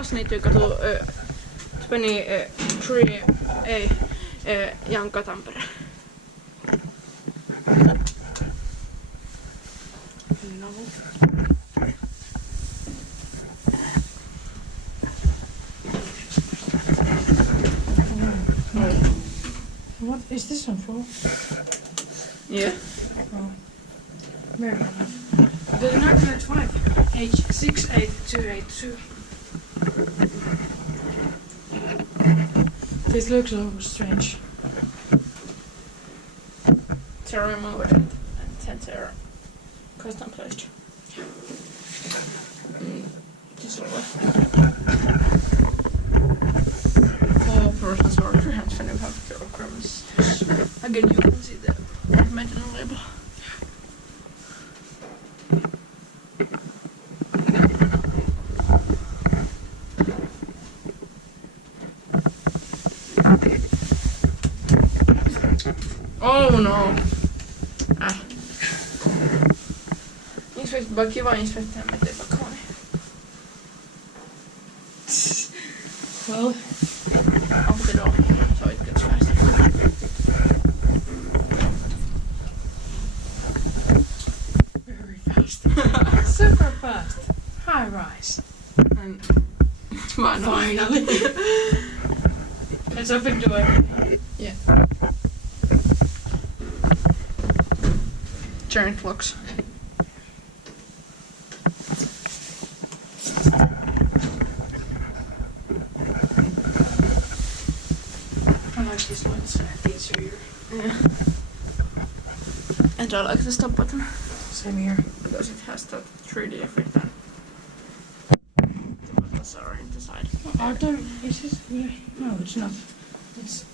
Alasniitynkatu 23A Janka, Tampere. No. What is this one for? Yeah. Oh. Very enough. The 1995 H68282. This looks so strange. To remove it and center custom placed. Isolla. All persons order has 25 kilograms. Again, you can see the metal label. Oh no! Inspecta by Kiwa, Inspecta med det på Kone. Well, Off the door, so it gets faster. very fast. Super fast. High rise. And finally. Let's open door. Yeah. Giant locks. I like these ones. These are your... Yeah. And I like the stop button Same here. because it has that 3D effect. The buttons are in the side. Are there... Is it really? No, it's not. It's...